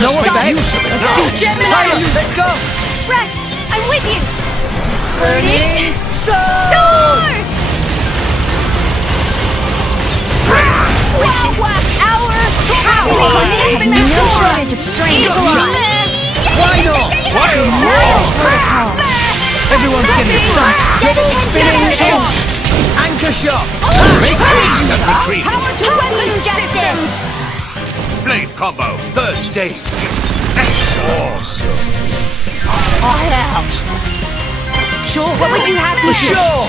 know what that is? Let's do Gemini! Let's go! Rex, I'm with you! Burning sword! Wow, our power! No shortage of strength. Why not? Why not? Everyone's getting some double spinning shot! Anchor shot! Make haste and retreat! Power to weapon systems! Blade combo, third stage. Awesome. All out. Sure, what would you have For sure!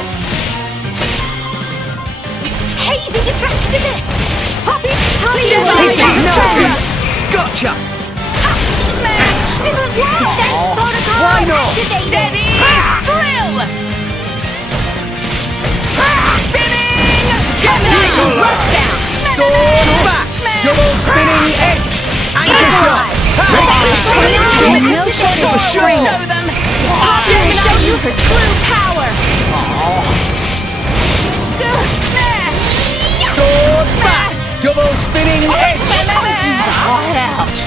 Hey, they deflected it! Poppy, Hit it! Gotcha! Didn't work! Defense protocol Why not? activated. Steady! Drill! Spinning! Gemini! Rushdown! Sword back! Double spinning edge! Anchor shot! No shortage of strength. Show them! Gemini, show you her true power! Sword back! Double spinning edge! All out.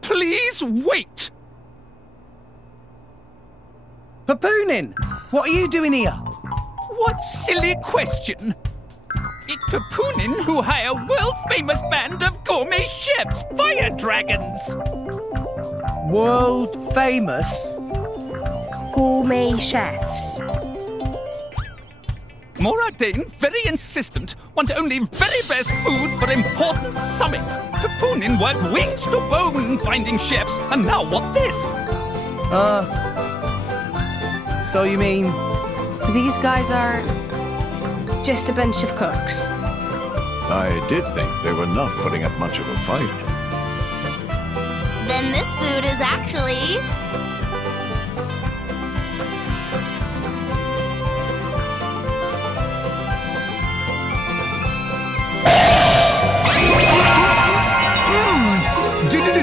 Please wait! Papoonin! What are you doing here? What silly question! It's Papoonin who hire world-famous band of gourmet chefs, fire dragons! World famous? Gourmet chefs. Moradane, very insistent, want only very best food for important summit. Papoonin work wings to bone finding chefs, and now what this? So you mean... These guys are just a bunch of cooks. I did think they were not putting up much of a fight. Then this food is actually...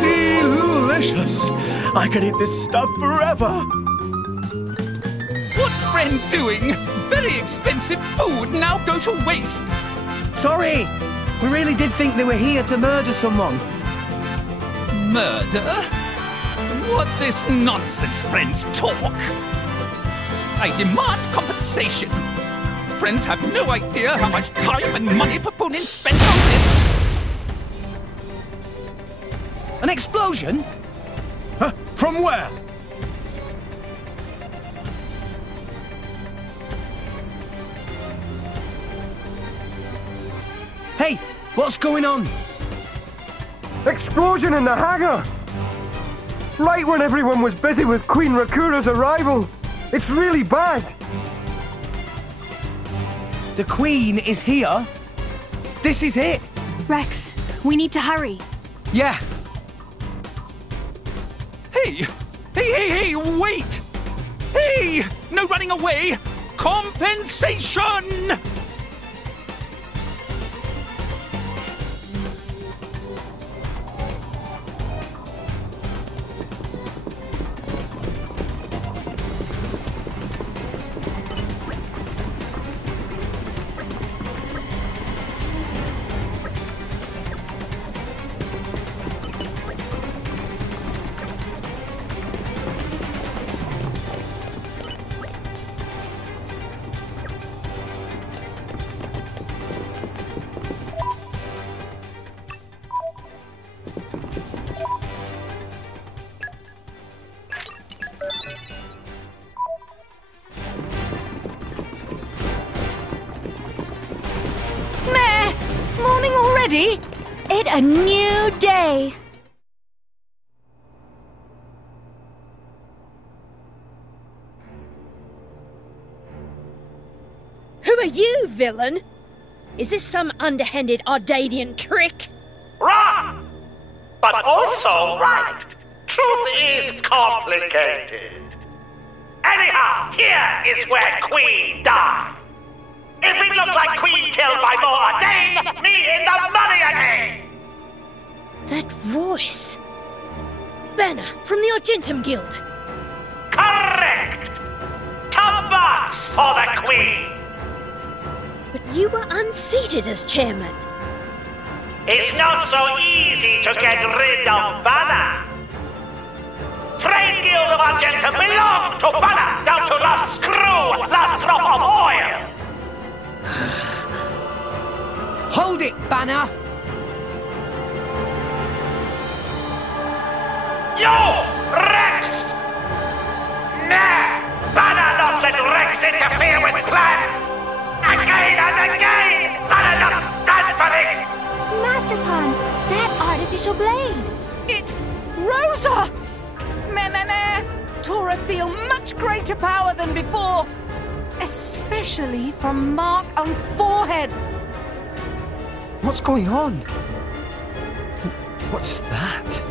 Delicious! I could eat this stuff forever! What friend doing? Very expensive food now go to waste. Sorry! We really did think they were here to murder someone. Murder? What this nonsense friends talk? I demand compensation. Friends have no idea how much time and money Papoonin spent on this. An explosion? Huh? From where? Hey, what's going on? Explosion in the hangar! Right when everyone was busy with Queen Rakura's arrival. It's really bad. The Queen is here? This is it? Rex, we need to hurry. Yeah. Hey, wait! Hey, no running away! Compensation! Morning already? It's a new day. Who are you, villain? Is this some underhanded Ardadian trick? Wrong! But also right. Truth is complicated. Anyhow, here is where Queen died. If it looks like Queen killed by Moradane, me in the money again! That voice. Banner from the Argentum Guild. Correct! Top box for the Queen! But you were unseated as chairman. It's not so easy to get rid of Banner. Trade Guild of Argentum belong to Banner, down to last screw, last drop of oil! Hold it, Banner! You! Rex! Nah! Banner not let Rex interfere with plans! Again and again! Banner not stand for this! Master Pun, that artificial blade! Rosa! Meh. Tora feel much greater power than before. Especially from mark on forehead. What's going on? What's that?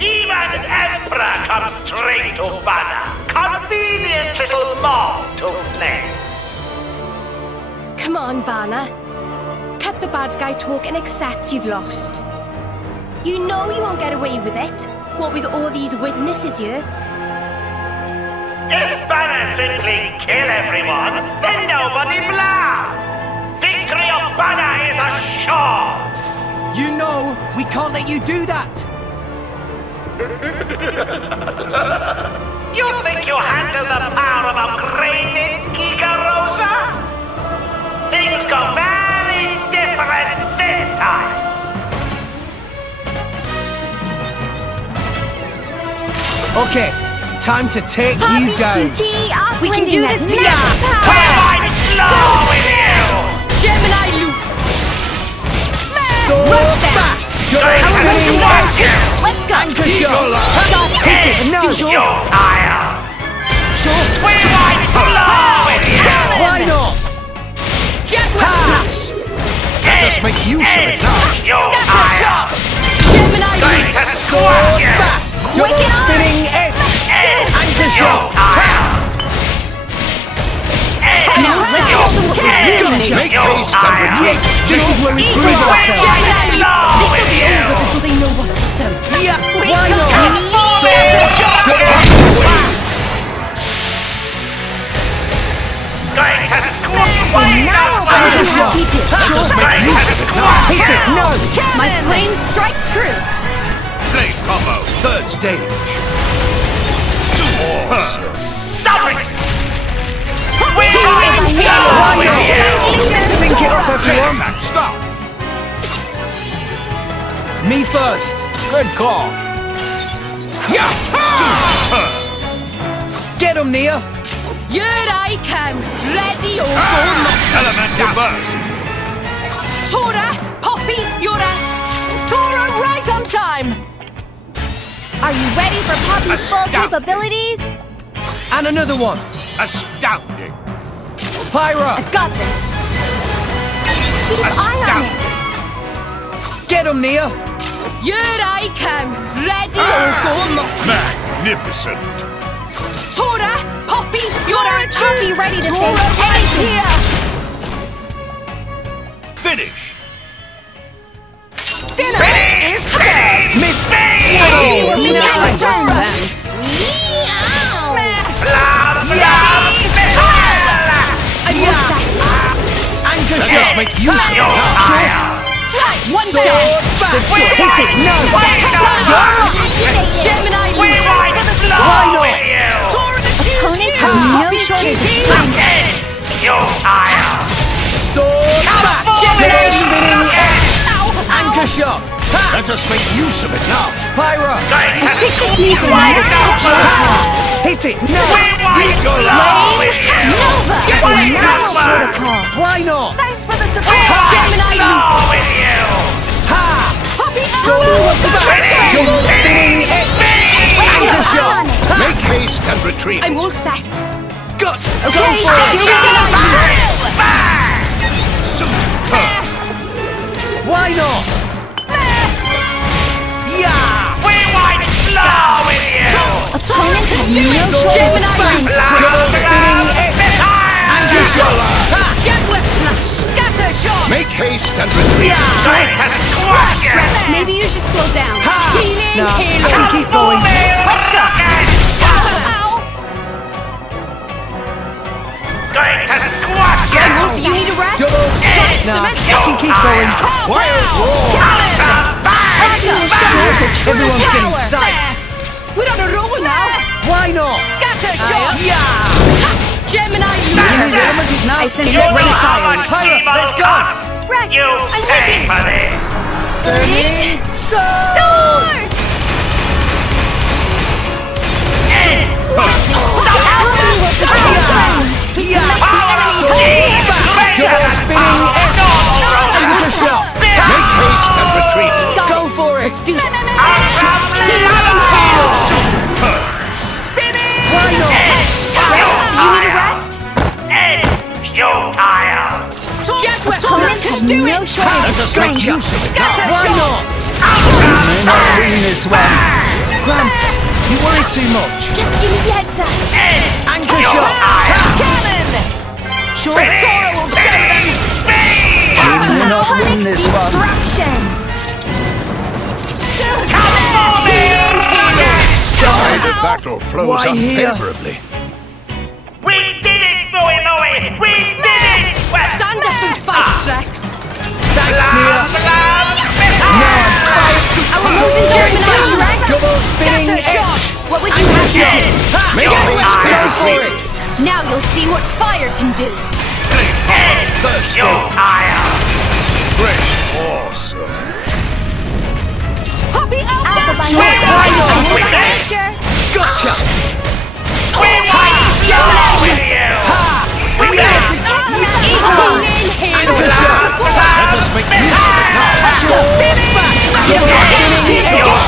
Even Emperor comes straight to Banner. Convenient little mob to play. Come on, Banner. Cut the bad guy talk and accept you've lost. You know you won't get away with it. What with all these witnesses here? If Banner simply kill everyone, then nobody blah! Victory of Banner is assured! You know, we can't let you do that! You think you handle the power of upgraded Giga, Rosa? Things go very different this time! Okay, time to take you down. We can do this together! I'm slow with you! Gemini loop! Sword back! Double spinning edge! Let's go! Anchor shot! Hit it! No! You higher! Sure! We might flow with you! Why not? Jaguar flash! Let us make use of it now. Scatter shot! Gemini loop! Sword back! Double spinning edge! Anchor shot! Now let's show them what we really need! Make haste and retreat. This is where we prove ourselves! Gemini loop! This'll be over before they know what to do! Yeah! Why not? Scatter shot! Anchor shot! Just make use of it now. Hit it! No! My flames strike true! Blade combo, third stage. Stop it! Sync it up, everyone! Stop! Me first! Good call. Get him, Nia! Here I come! Ready or go! Salamander burst! Tora, Poppy, Yura. Tora, right on time. Are you ready for Poppy's full capabilities? And another one! Astounding! Pyra! I've got this. Keep an eye on it. Get him, Nia! Here I come! Ready or go! Magnificent! Tora, Poppy, Yura, I'll be ready to Tora, face right anything. here. Finish! Dinner is served. Anchor Just shot! make use of it now. One Sword shot. back! Hit it! No! Gemini We loop! might flow not? with you! Tora to choose you. No shortage of Suck it! You higher! Sword back! Double spinning edge! Anchor shot! Let us make use of it now. Pyra! This needs a lighter touch. Hit it! No! We might flow with you! Protocol. Why not? Thanks for the support. Gemini loop! Flow with you! Ha! Poppy, Sword back! Double spinning edge! Anchor shot! Make haste and retreat. I'm all set! Go! Go Okay, for it! Why not? Yeah! We might flow with you! Opponents have no Sword shortage of back! strength. Double spinning edge! Anchor shot! Jaguar flash! Scatter shot. Make haste and retreat. Yeah! squash you! Rex, maybe you should slow down. No, I can keep going. Let's go. Going to squash you! Do you need a rest? Double shot. No, I can keep going. Wild roar. Let's go. Everyone's getting psyched. We're on a roll now. Why not? Scatter shot. Yeah. Gemini You need the images now. I sense You it know ready how fired. much Pirate, evil let's go. costs. Rex, You I'm pay with for this! Burning Sword! Double spinning anchor shot. Make haste and retreat. Go for it. Let's do this. spinning. Why not? Rex, do you need a rest? Futile! Jaguar Opponent has do no it. shortage of strength. Scatter Why shot. not? May not win this one. Gramps, you worry too much. Just give me the heads up. Anchor shot. Cannon. Sure. Tora will show them. You may not win this one. Destruction. The battle flows Why here? unfavorably. We did it, Bowie Bowie! We did it! Stand up and fight, Rex. Thanks, Nia. Our motions are in Rex. Double spinning Scatter shot. What would you have to do? Make haste and Go for retreat. it. Now you'll see what fire can do. Futile! Great awesome. Puppy Alpha by Sure, night. why I'm not? in We did. faster. Gotcha. We want to blow with you! We did it! Anchor shot. Let us make use of it now. Spinning. Here we go.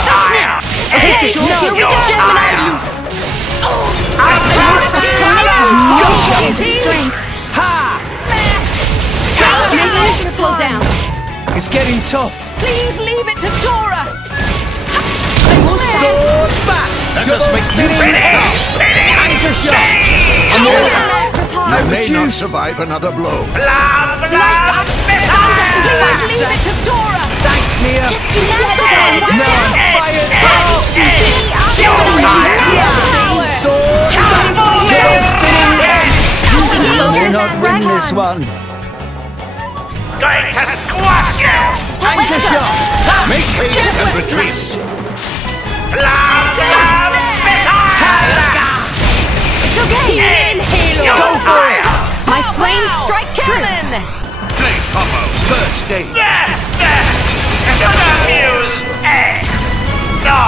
Strength. Maybe you should slow down. It's getting tough. Please leave it to Tora. Sword back. Let us make use of it now. Anchor shot. You may not survive another blow. Please leave it to Tora. Thanks, Nia. Just give me the heads up. No, I'm fired. Sword back. Double spinning edge. Danger, May not win this one. Going to squash you! Anchor shot. Make haste and retreat. It's okay. Go for it. My flames strike true. Flame combo. Third stage.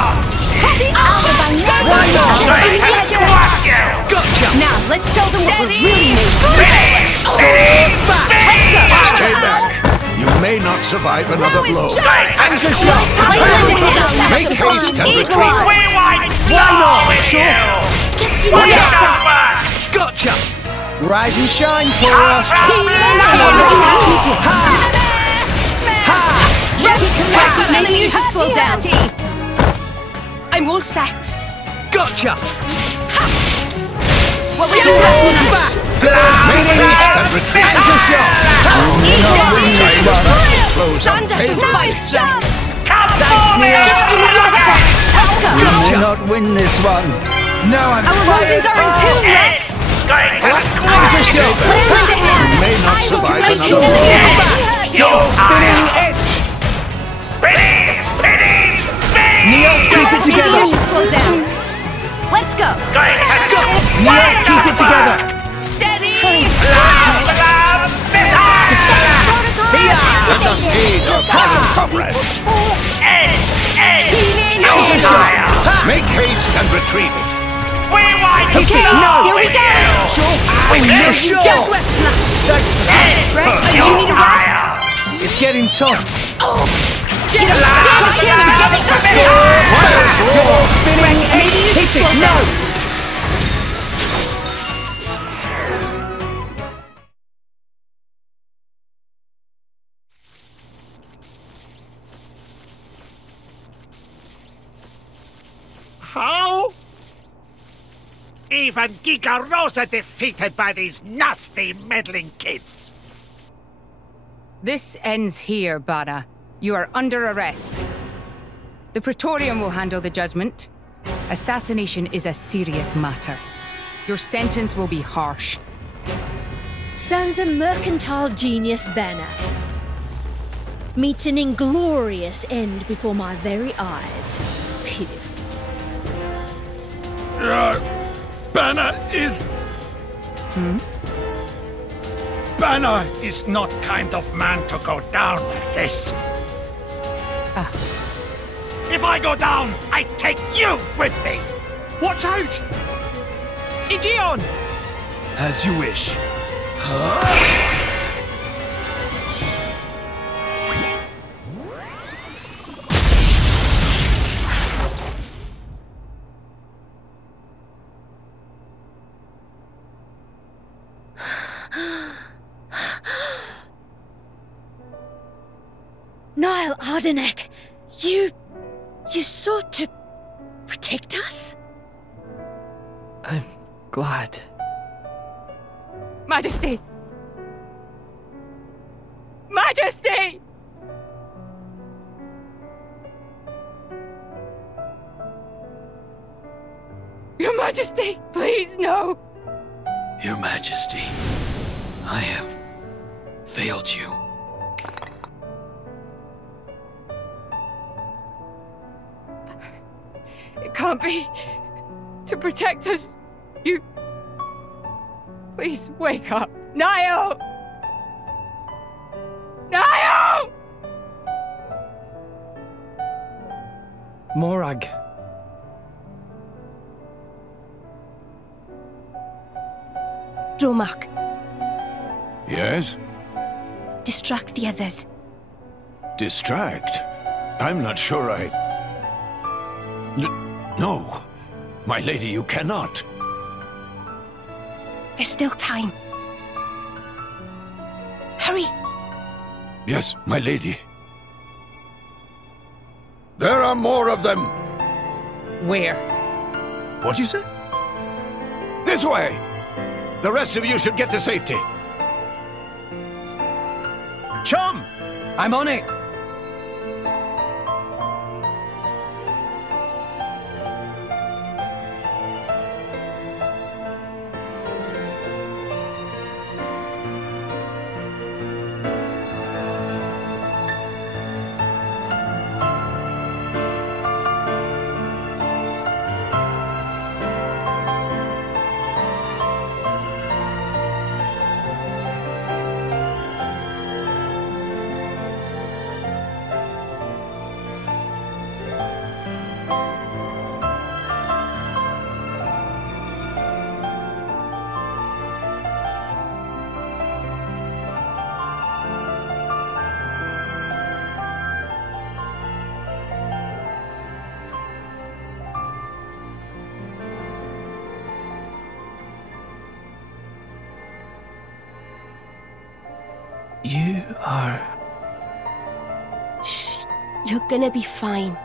Alpha by night. Why not? Just give me the heads up. Gotcha. Now let's show them what we're really made of. Sword back. Stay back. You may not survive another blow. Anchor shot. Make haste and retreat. Why not? Sure. Just give me the heads up. Gotcha. Rise and shine, Tora. Rex, maybe you should slow down. I'm all set. Gotcha. What would you have back. Make haste and retreat. Anchor shot. Flows Stand up and unfavorably. fight, chance. Thanks, Nia. Just give me the heads up. Let's go. You may not win this one. Now I'm Our motions are in tune, Rex. Anchor shot. Lend a hand. You may not survive another Sword blow. back. Double spinning edge. Nia, keep it Maybe together. you should slow down. Let's go. Nia, keep it together. Steady. Let us aid our fallen comrade. Anchor shot. Make haste and retreat. Okay, here we go. You're sure. Jaguar smash. Thanks. Rex, do you need a rest? It's getting tough. Get up, stop, get it. Double spinning edge. Maybe you should Hit slow it. down. No. How? Even Giga Rosa defeated by these nasty meddling kids. This ends here, Bada. You are under arrest. The Praetorium will handle the judgment. Assassination is a serious matter. Your sentence will be harsh. So the mercantile genius Banner meets an inglorious end before my very eyes. Pitiful. Banner is... Banner is not kind of man to go down like this. If I go down, I take you with me. Watch out! Aegeon! As you wish. Niall Ardenek, you sought to protect us? I'm glad. Majesty! Majesty! Your Majesty, please, no! Your Majesty, I have failed you. It can't be. To protect us, you... Please wake up. Niall! Niall! Morag. Dromark, Yes? distract the others. Distract? I'm not sure No. My lady, you cannot. There's still time. Hurry! Yes, my lady. There are more of them! Where? What'd you say? This way! The rest of you should get to safety. Chum! I'm on it! You are... Shh. You're gonna be fine.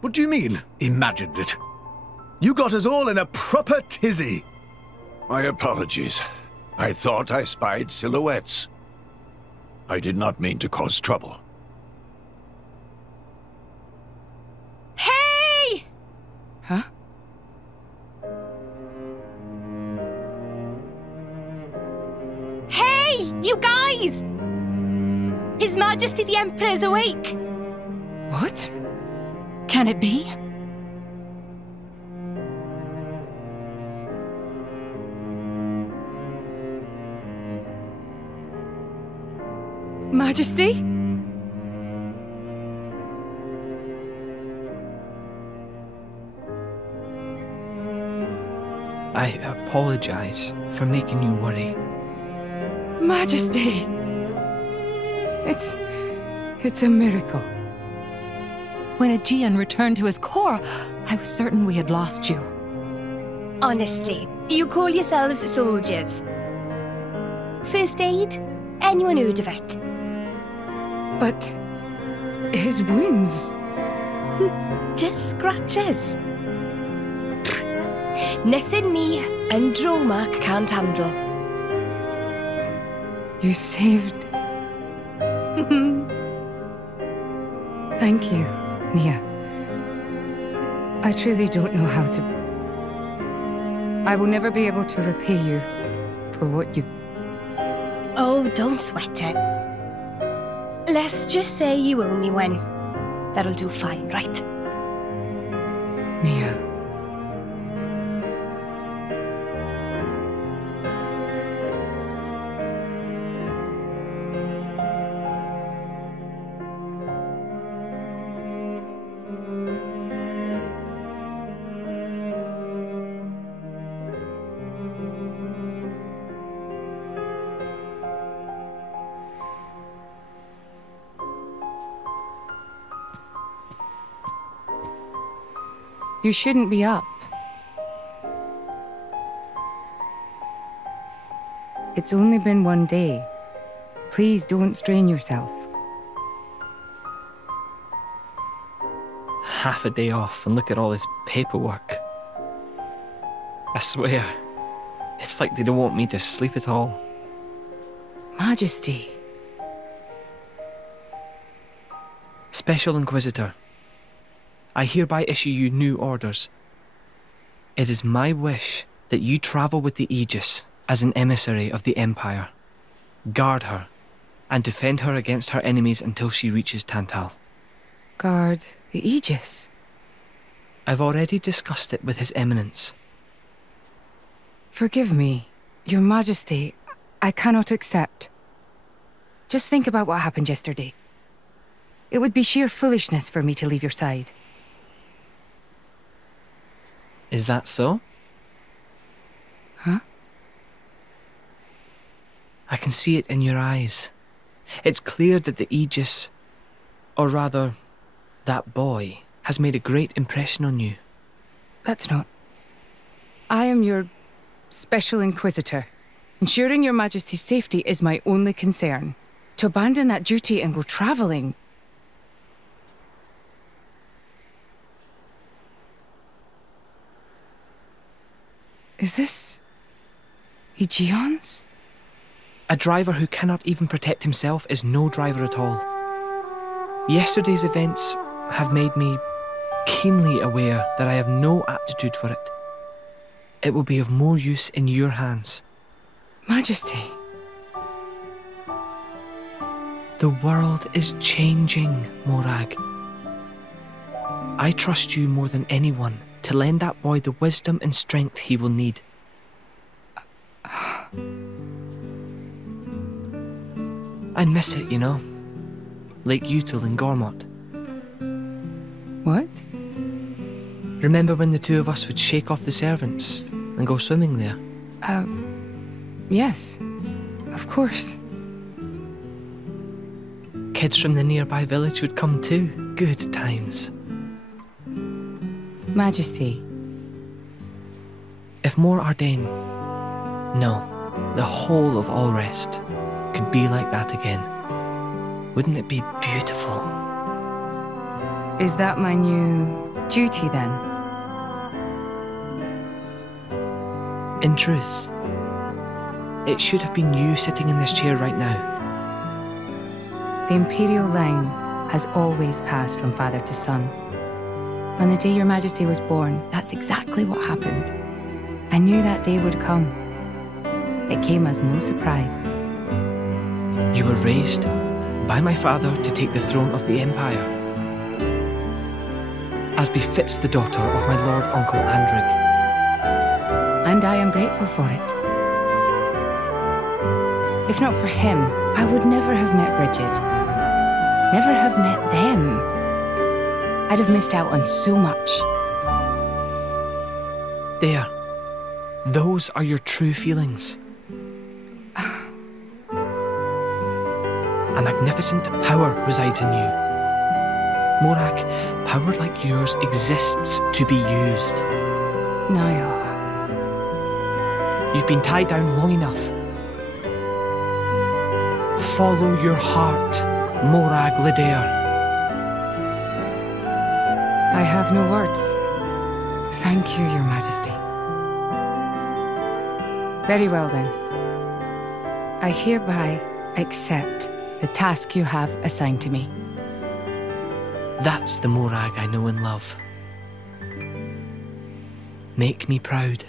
What do you mean, imagined it? You got us all in a proper tizzy. My apologies. I thought I spied silhouettes. I did not mean to cause trouble. Hey! Huh? Hey, you guys! His Majesty the Emperor's awake. What? Can it be? Majesty? I apologize for making you worry. Majesty! It's a miracle. When Aegeon returned to his core, I was certain we had lost you. Honestly, you call yourselves soldiers. First aid? Anyone heard of it? But his wounds... Just scratches. Nothing me and Dromark can't handle. You saved... Thank you, Nia. I truly don't know how to... I will never be able to repay you for what you... Oh, don't sweat it. Let's just say you owe me one. That'll do fine, right? Nia. You shouldn't be up. It's only been one day. Please don't strain yourself. Half a day off and look at all this paperwork. I swear, it's like they don't want me to sleep at all. Majesty. Special Inquisitor, I hereby issue you new orders. It is my wish that you travel with the Aegis as an emissary of the Empire. Guard her, and defend her against her enemies until she reaches Tantal. Guard the Aegis? I've already discussed it with His Eminence. Forgive me, Your Majesty. I cannot accept. Just think about what happened yesterday. It would be sheer foolishness for me to leave your side. Is that so? Huh? I can see it in your eyes. It's clear that the Aegis, or rather, that boy, has made a great impression on you. That's not... I am your Special Inquisitor. Ensuring Your Majesty's safety is my only concern. To abandon that duty and go travelling... Is this... Aegeon's? A driver who cannot even protect himself is no driver at all. Yesterday's events have made me keenly aware that I have no aptitude for it. It will be of more use in your hands. Majesty. The world is changing, Morag. I trust you more than anyone to lend that boy the wisdom and strength he will need. I miss it, you know. Lake Util and Gormott. What? Remember when the two of us would shake off the servants and go swimming there? Yes. Of course. Kids from the nearby village would come too. Good times. Majesty. If Mor Ardain, no, the whole of Allrest, could be like that again, wouldn't it be beautiful? Is that my new duty then? In truth, it should have been you sitting in this chair right now. The Imperial line has always passed from father to son. On the day Your Majesty was born, that's exactly what happened. I knew that day would come. It came as no surprise. You were raised by my father to take the throne of the Empire, as befits the daughter of my Lord Uncle Andrig. And I am grateful for it. If not for him, I would never have met Bridget. Never have met them. I'd have missed out on so much. There. Those are your true feelings. A magnificent power resides in you. Morag, power like yours exists to be used. Niall. You've been tied down long enough. Follow your heart, Morag Lidair. I have no words. Thank you, Your Majesty. Very well then. I hereby accept the task you have assigned to me. That's the Morag I know and love. Make me proud.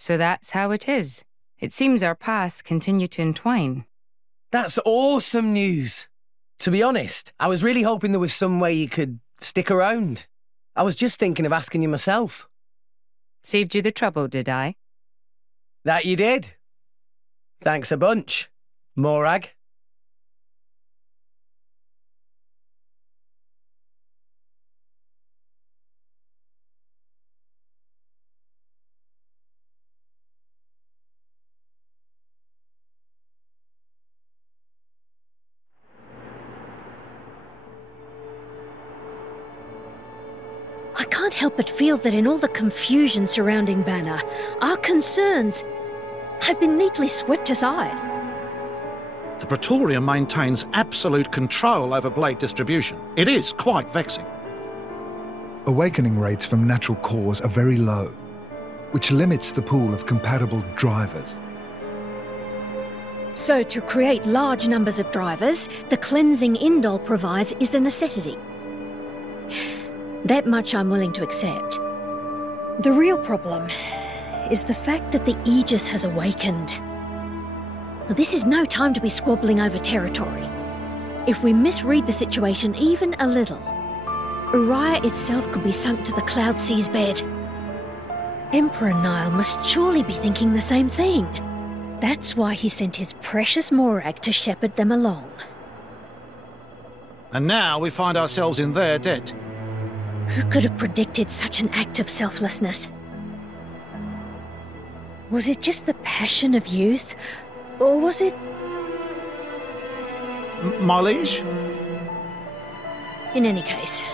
So that's how it is. It seems our paths continue to entwine. That's awesome news. To be honest, I was really hoping there was some way you could stick around. I was just thinking of asking you myself. Saved you the trouble, did I? That you did. Thanks a bunch, Morag. I can't help but feel that in all the confusion surrounding Banner, our concerns have been neatly swept aside. The Praetorium maintains absolute control over blade distribution. It is quite vexing. Awakening rates from natural cores are very low, which limits the pool of compatible drivers. So to create large numbers of drivers, the cleansing Indol provides is a necessity. That much I'm willing to accept. The real problem is the fact that the Aegis has awakened. Now, this is no time to be squabbling over territory. If we misread the situation even a little, Uriah itself could be sunk to the Cloud Sea's bed. Emperor Nile must surely be thinking the same thing. That's why he sent his precious Morag to shepherd them along. And now we find ourselves in their debt. Who could have predicted such an act of selflessness? Was it just the passion of youth, or was it... My liege? In any case,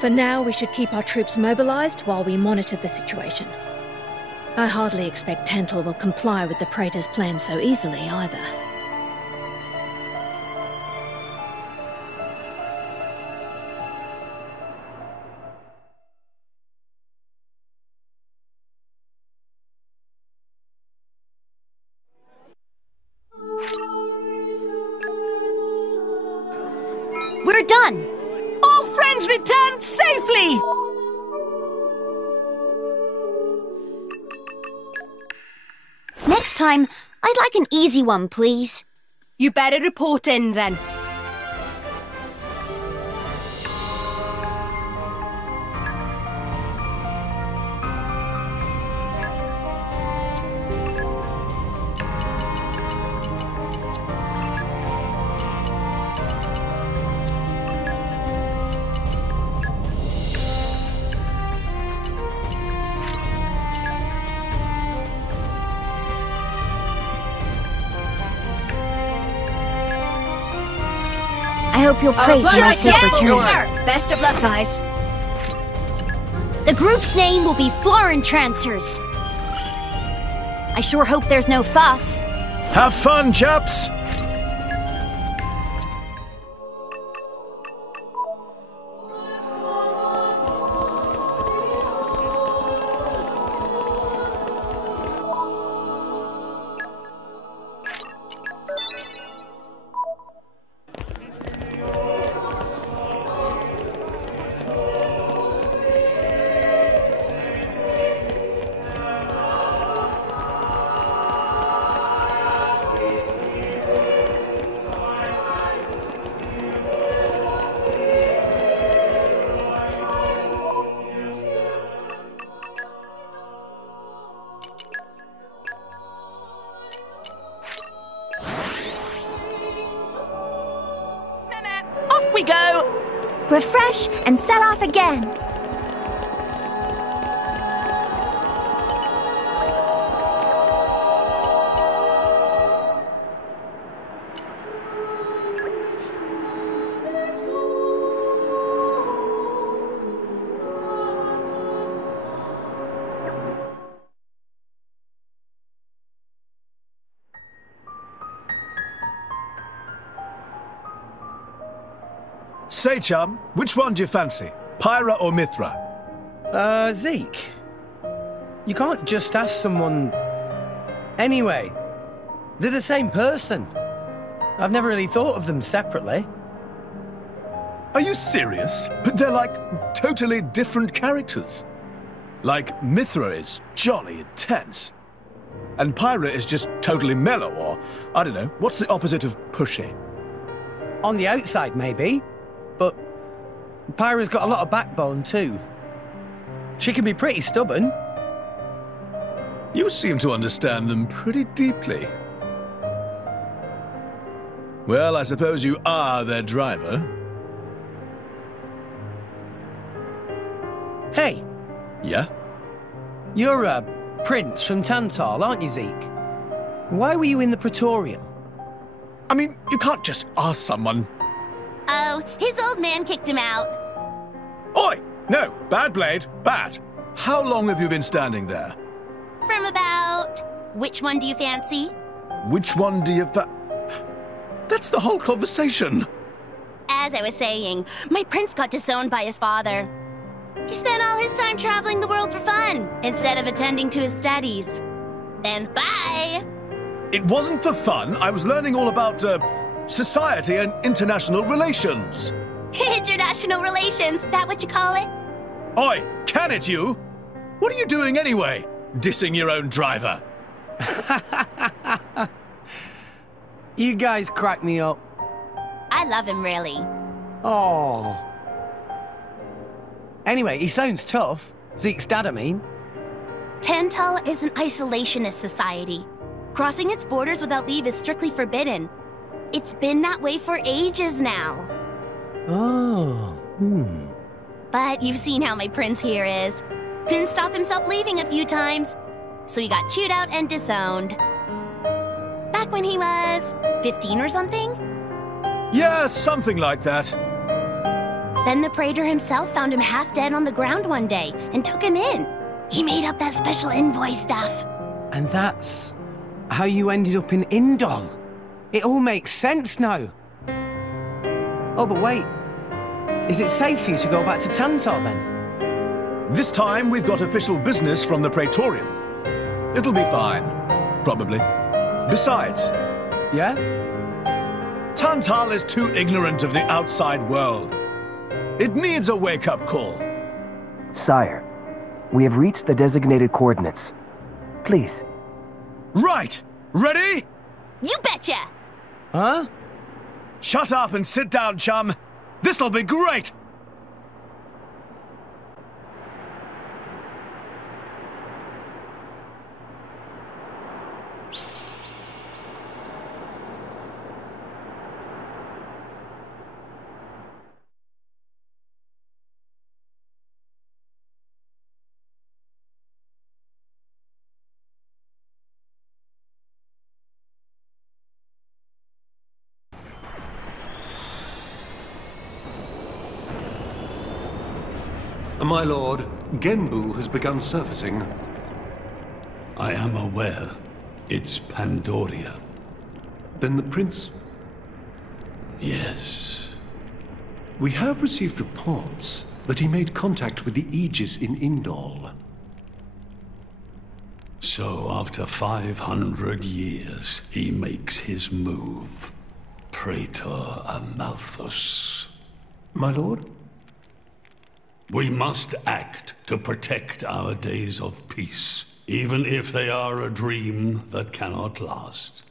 for now we should keep our troops mobilized while we monitor the situation. I hardly expect Tantal will comply with the Praetor's plan so easily either. We're done! All friends returned safely! Next time, I'd like an easy one, please. You better report in then. I hope you'll pray for my safe return. Best of luck, guys. The group's name will be Florentrancers. I sure hope there's no fuss. Have fun, chaps! We go! Refresh and set off again. Say, chum, which one do you fancy? Pyra or Mithra? Zeke. You can't just ask someone... Anyway, they're the same person. I've never really thought of them separately. Are you serious? But they're like totally different characters. Like, Mithra is jolly intense. And Pyra is just totally mellow, or, I don't know, what's the opposite of pushy? On the outside, maybe. But Pyra's got a lot of backbone, too. She can be pretty stubborn. You seem to understand them pretty deeply. Well, I suppose you are their driver. Hey! Yeah? You're a prince from Tantal, aren't you, Zeke? Why were you in the Praetorium? I mean, you can't just ask someone. Oh, his old man kicked him out. Oi! No, bad blade, bad. How long have you been standing there? From about... Which one do you fancy? Which one do you That's the whole conversation. As I was saying, my prince got disowned by his father. He spent all his time traveling the world for fun, instead of attending to his studies. Then bye! It wasn't for fun. I was learning all about, society and international relations. International relations, that what you call it? Oi, can it you? What are you doing anyway? Dissing your own driver. You guys crack me up. I love him, really. Oh. Anyway, he sounds tough. Zeke's dad, I mean. Tantal is an isolationist society. Crossing its borders without leave is strictly forbidden. It's been that way for ages now. Oh, But you've seen how my prince here is. Couldn't stop himself leaving a few times, so he got chewed out and disowned. Back when he was 15 or something? Yeah, something like that. Then the Praetor himself found him half dead on the ground one day and took him in. He made up that special envoy stuff. And that's how you ended up in Indol. It all makes sense now. Oh, but wait. Is it safe for you to go back to Tantal, then? This time, we've got official business from the Praetorium. It'll be fine. Probably. Besides... Yeah? Tantal is too ignorant of the outside world. It needs a wake-up call. Sire, we have reached the designated coordinates. Please. Right! Ready? You betcha! Huh? Shut up and sit down, chum. This'll be great! My lord, Genbu has begun surfacing. I am aware. It's Pandoria. Then the prince... Yes. We have received reports that he made contact with the Aegis in Indol. So after 500 years, he makes his move. Praetor Amalthus. My lord? We must act to protect our days of peace, even if they are a dream that cannot last.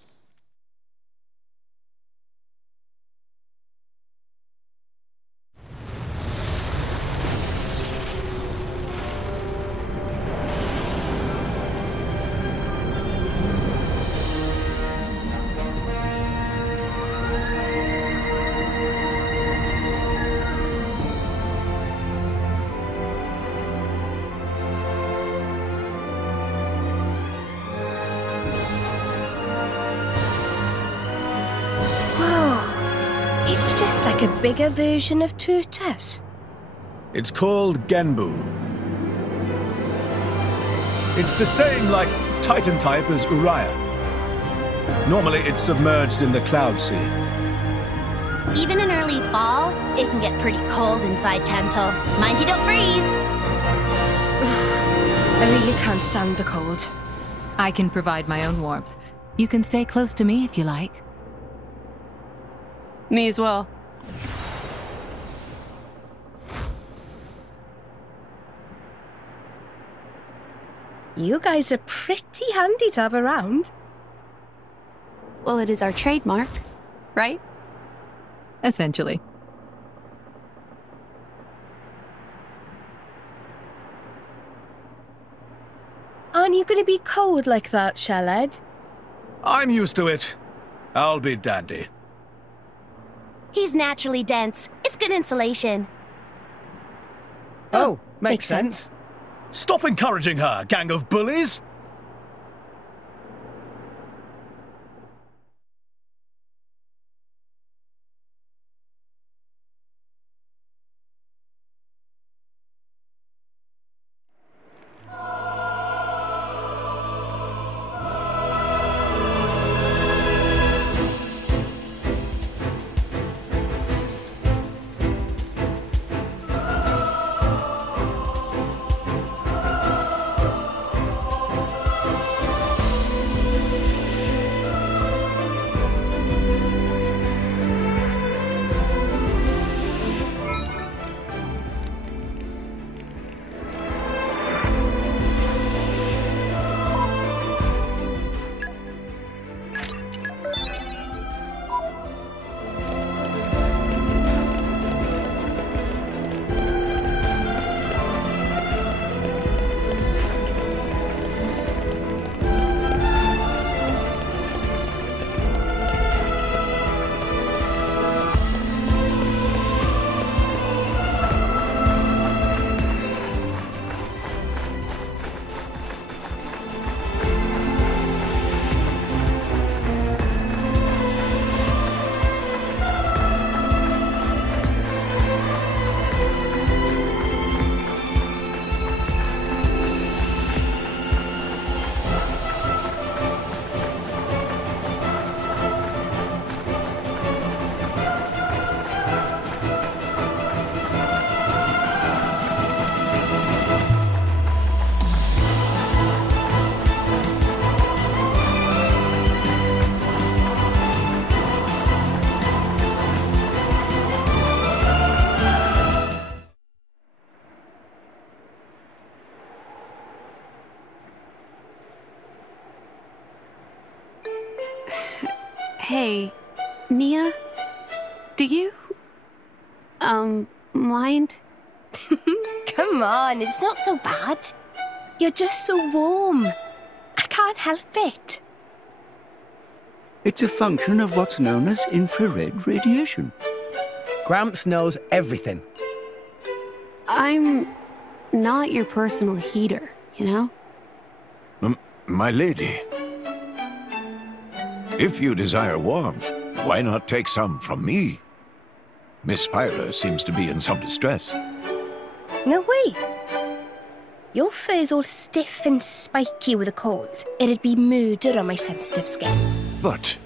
It's just like a bigger version of Turtus. It's called Genbu. It's the same, like, Titan type as Uriah. Normally it's submerged in the Cloud Sea. Even in early fall, it can get pretty cold inside Tantal. Mind you don't freeze. I really can't stand the cold. I can provide my own warmth. You can stay close to me if you like. Me as well. You guys are pretty handy to have around. Well, it is our trademark, right? Essentially. Aren't you going to be cold like that, Shellhead? I'm used to it. I'll be dandy. He's naturally dense. It's good insulation. Oh, makes sense. Stop encouraging her, gang of bullies! Hey, Mia? Do you... mind? Come on, it's not so bad. You're just so warm. I can't help it. It's a function of what's known as infrared radiation. Gramps knows everything. I'm not your personal heater, you know? My lady. If you desire warmth, why not take some from me? Miss Pyra seems to be in some distress. No way. Your fur's all stiff and spiky with a cold. It'd be murder on my sensitive skin. But,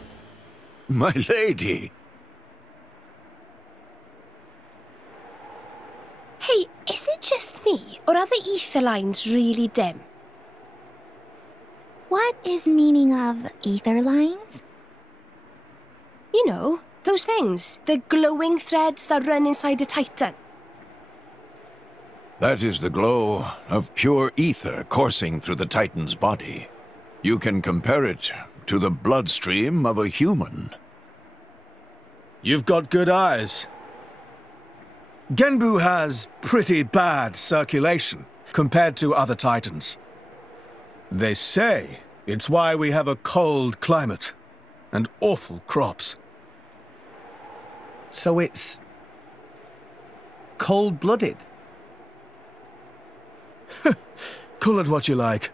my lady... Hey, is it just me, or are the ether lines really dim? What is meaning of ether lines? You know, those things. The glowing threads that run inside a titan. That is the glow of pure ether coursing through the Titan's body. You can compare it to the bloodstream of a human. You've got good eyes. Genbu has pretty bad circulation compared to other Titans. They say it's why we have a cold climate and awful crops. So it's... cold-blooded? Call it what you like.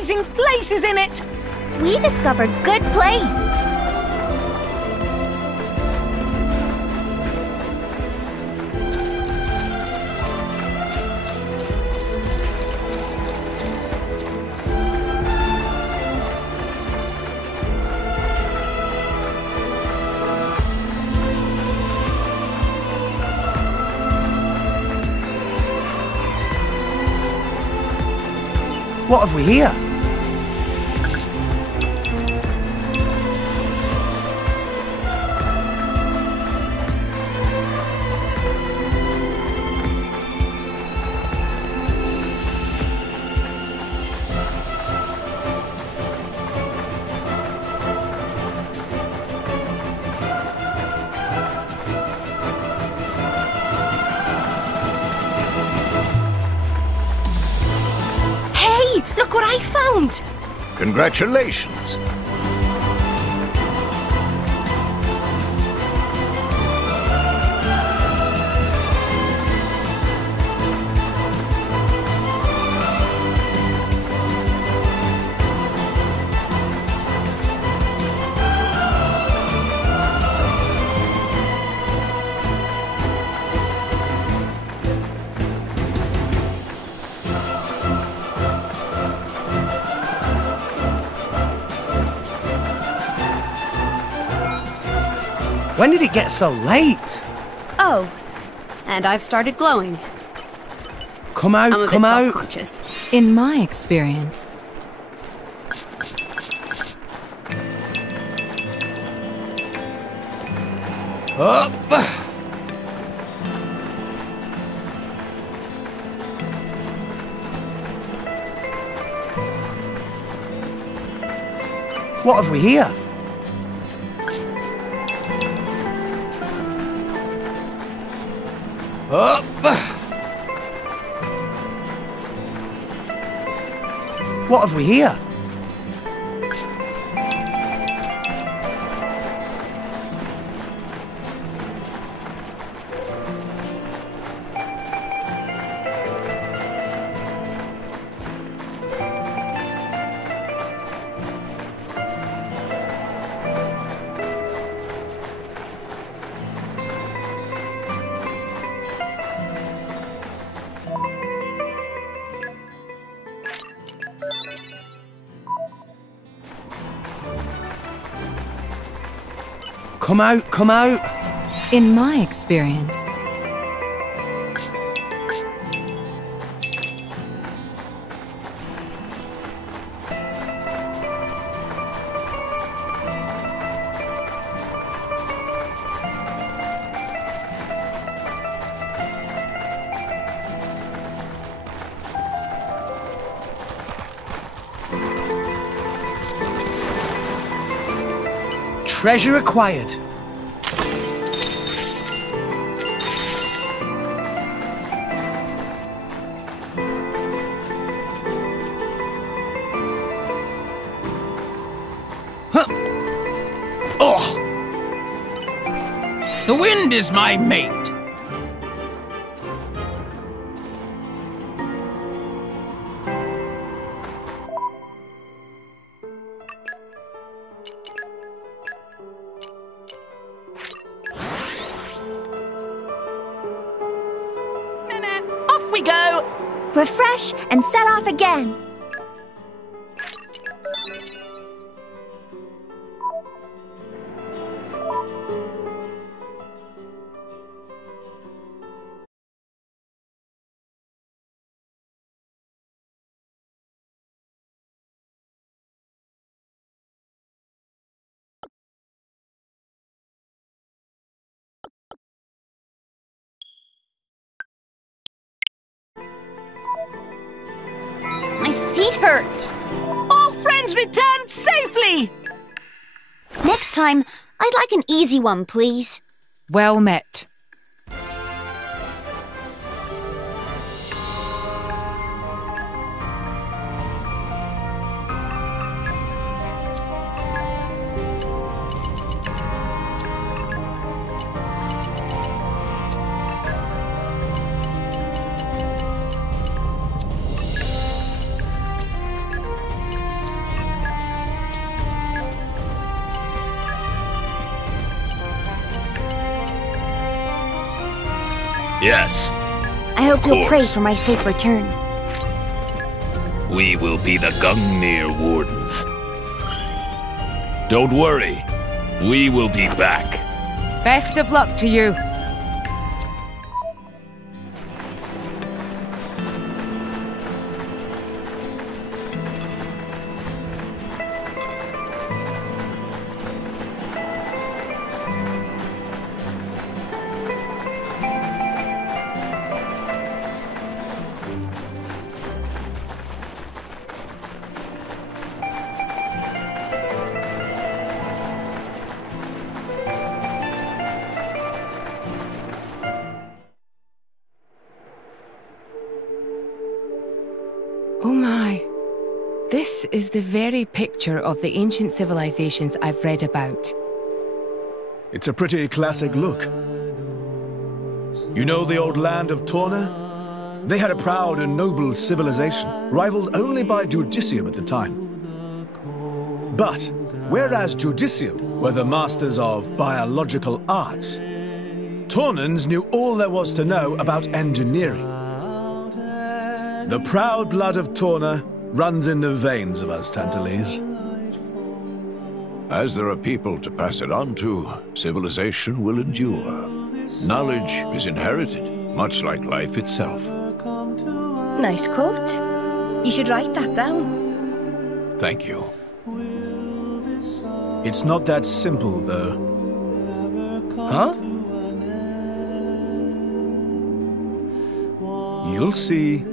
amazing places in it. We discovered good place. What have we here? Look what I found! Congratulations. When did it get so late? Oh, and I've started glowing. Come out, I'm a come bit out. self-conscious. In my experience, Up. What have we here? Up. What have we here? Come out, come out. in my experience, Treasure acquired. Huh. Oh! The wind is my mate. Off we go! Refresh and set off again. Feet hurt. All friends returned safely! Next time, I'd like an easy one, please. well met. Yes. I hope you'll pray course. for my safe return. We will be the Gungnir Wardens. Don't worry. We will be back. Best of luck to you. Oh my. This is the very picture of the ancient civilizations I've read about. It's a pretty classic look. You know the old land of Torna? They had a proud and noble civilization, rivaled only by Judicium at the time. But, whereas Judicium were the masters of biological arts, Tornans knew all there was to know about engineering. The proud blood of Torna runs in the veins of us Tantalese. As there are people to pass it on to, civilization will endure. Knowledge is inherited, much like life itself. Nice quote. You should write that down. Thank you. It's not that simple, though. Huh? You'll see.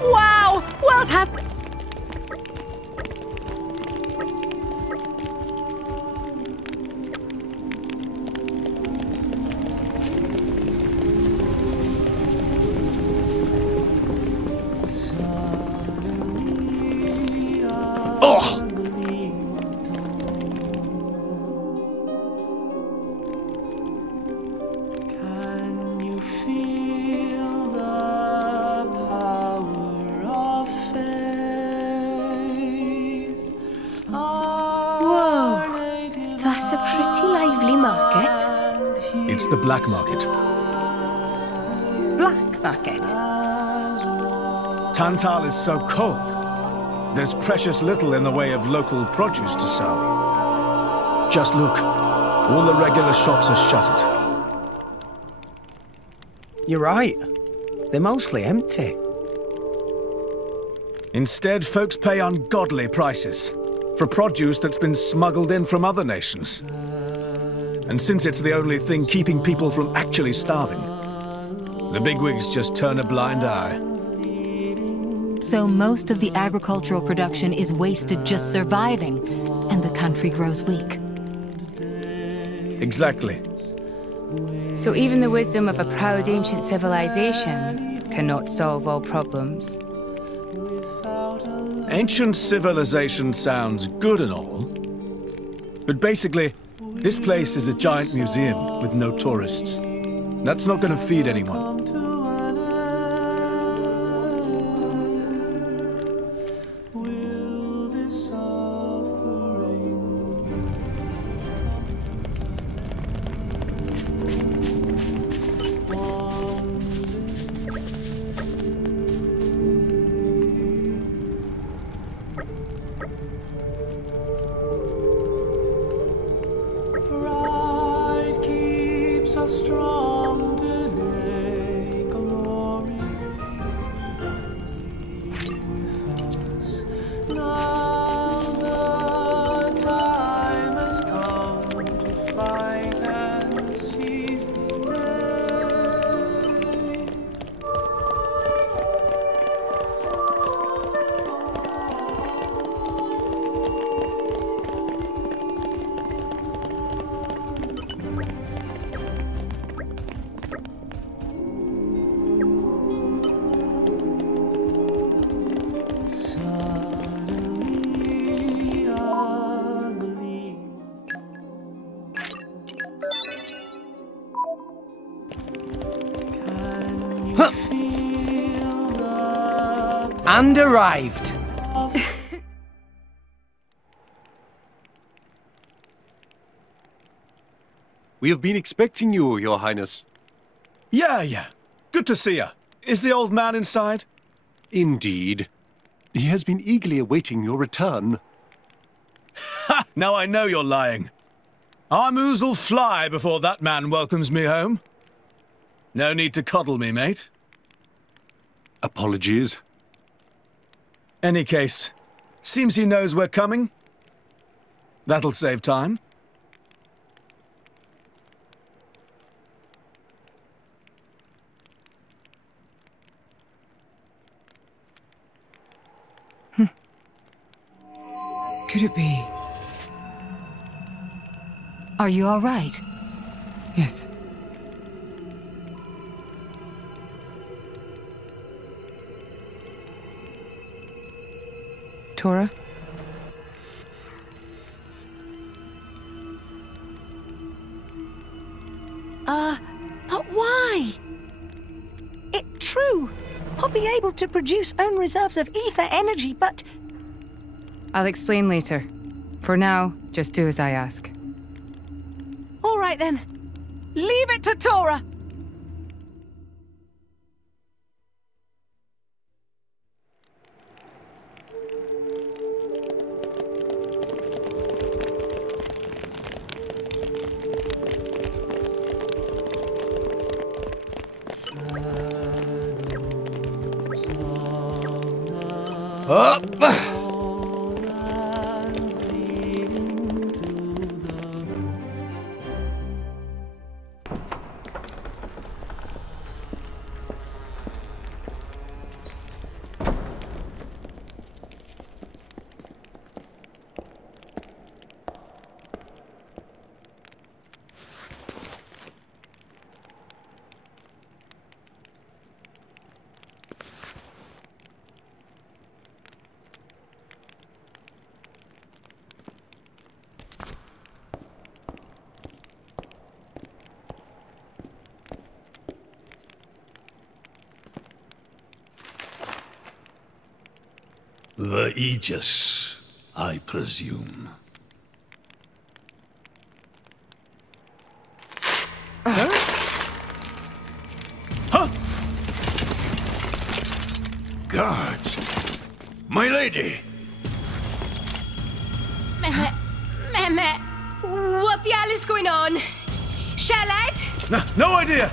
Wow! Well, that... Oh! Whoa, that's a pretty lively market. It's the black market. Black market? Tantal is so cold. There's precious little in the way of local produce to sell. Just look. All the regular shops are shuttered. You're right. They're mostly empty. Instead, folks pay ungodly prices for produce that's been smuggled in from other nations. And since it's the only thing keeping people from actually starving, the bigwigs just turn a blind eye. So most of the agricultural production is wasted just surviving, and the country grows weak. Exactly. So even the wisdom of a proud ancient civilization cannot solve all problems. Ancient civilization sounds good and all, but basically, this place is a giant museum with no tourists. That's not going to feed anyone. And arrived. We have been expecting you, Your Highness. Yeah. Good to see you. Is the old man inside? Indeed. He has been eagerly awaiting your return. Ha! Now I know you're lying. Our moos'll fly before that man welcomes me home. No need to coddle me, mate. Apologies. Any case, seems he knows we're coming. That'll save time. Could it be? Are you all right? Yes. Tora? But why? It's true. I'll be able to produce own reserves of ether energy, but... I'll explain later. For now, just do as I ask. All right then. Leave it to Tora. Up! The Aegis, I presume. Huh? Guards! My lady! Mehmet, what the hell is going on? Shellhead? No idea!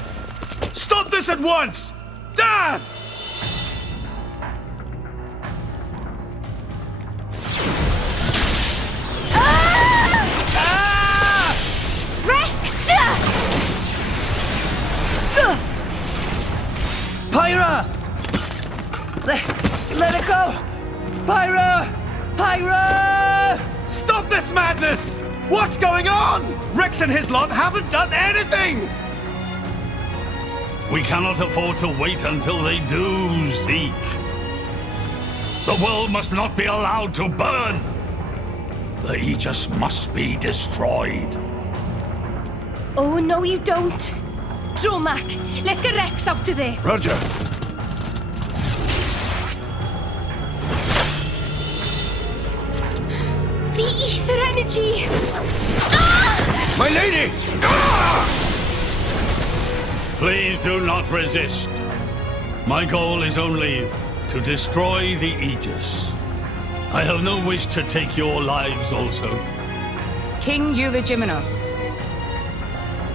Stop this at once! Dad! Pyra! Let it go! Pyra! Pyra! Stop this madness! What's going on? Rex and his lot haven't done anything! We cannot afford to wait until they do, Zeke. The world must not be allowed to burn. The Aegis must be destroyed. Oh, no you don't. Dromac, let's get Rex out of there. Roger. The ether energy! Ah! My lady! Please do not resist. My goal is only to destroy the Aegis. I have no wish to take your lives also. King Eulogimenos,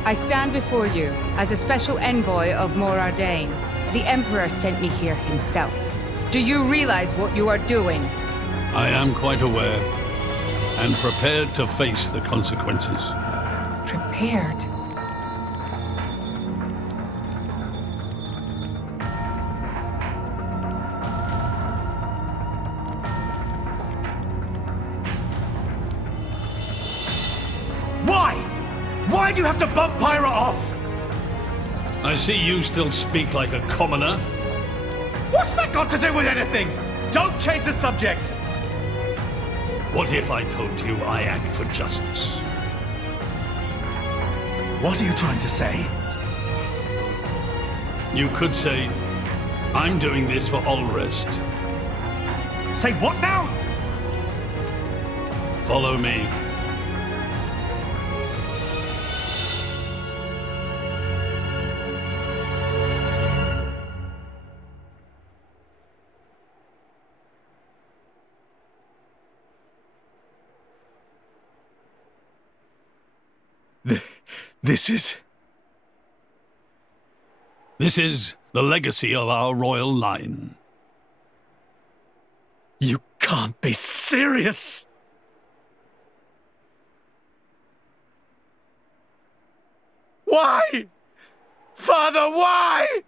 I stand before you as a special envoy of Morardain. The Emperor sent me here himself. Do you realize what you are doing? I am quite aware, and prepared to face the consequences. Prepared? Why do you have to bump Pyra off? I see you still speak like a commoner. What's that got to do with anything? Don't change the subject! What if I told you I act for justice? What are you trying to say? You could say, I'm doing this for Ulrest. Say what now? Follow me. This is... This is the legacy of our royal line. You can't be serious! Why? Father, why?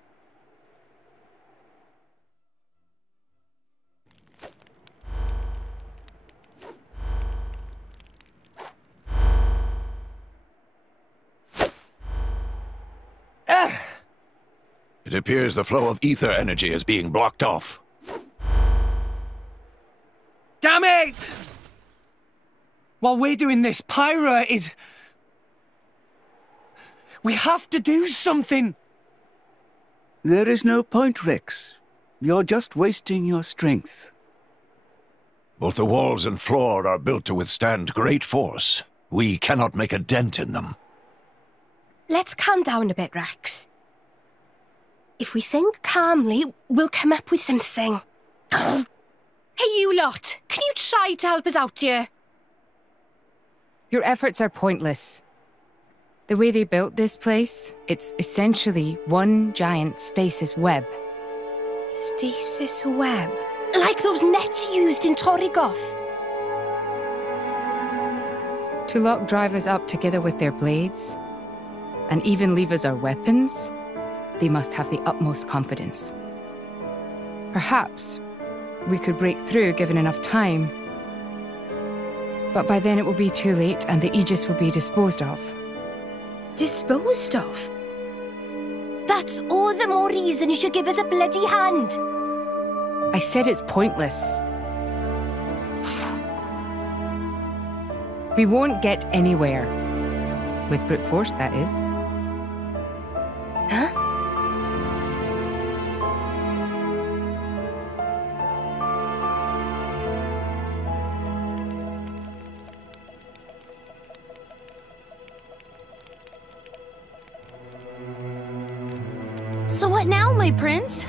It appears the flow of ether energy is being blocked off. Damn it! While we're doing this, Pyra is... We have to do something! There is no point, Rex. You're just wasting your strength. Both the walls and floor are built to withstand great force. We cannot make a dent in them. Let's calm down a bit, Rex. If we think calmly, we'll come up with something. Hey, you lot! Can you try to help us out here? Your efforts are pointless. The way they built this place, it's essentially one giant stasis web. Stasis web? Like those nets used in Torrigoth? To lock drivers up together with their blades, and even leave us our weapons, they must have the utmost confidence. Perhaps we could break through given enough time. But by then it will be too late and the Aegis will be disposed of. Disposed of? That's all the more reason you should give us a bloody hand. I said it's pointless. We won't get anywhere. With brute force, that is. Huh? So what now, my prince?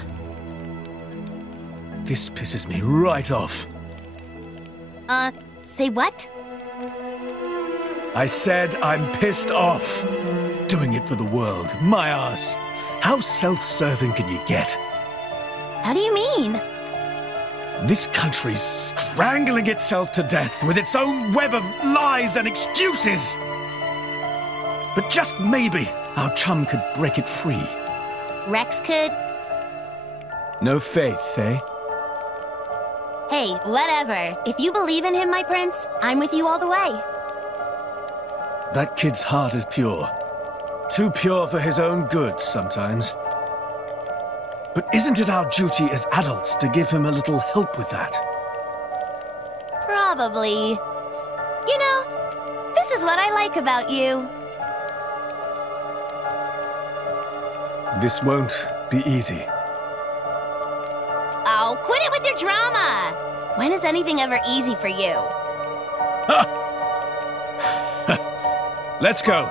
This pisses me right off. Say what? I said I'm pissed off. Doing it for the world. My ass. How self-serving can you get? How do you mean? This country's strangling itself to death with its own web of lies and excuses. But just maybe our chum could break it free. Rex could? No faith, eh? Hey, whatever. If you believe in him, my prince, I'm with you all the way. That kid's heart is pure. Too pure for his own good sometimes. But isn't it our duty as adults to give him a little help with that? Probably. You know, this is what I like about you. This won't be easy. Oh, quit it with your drama! When is anything ever easy for you? Let's go.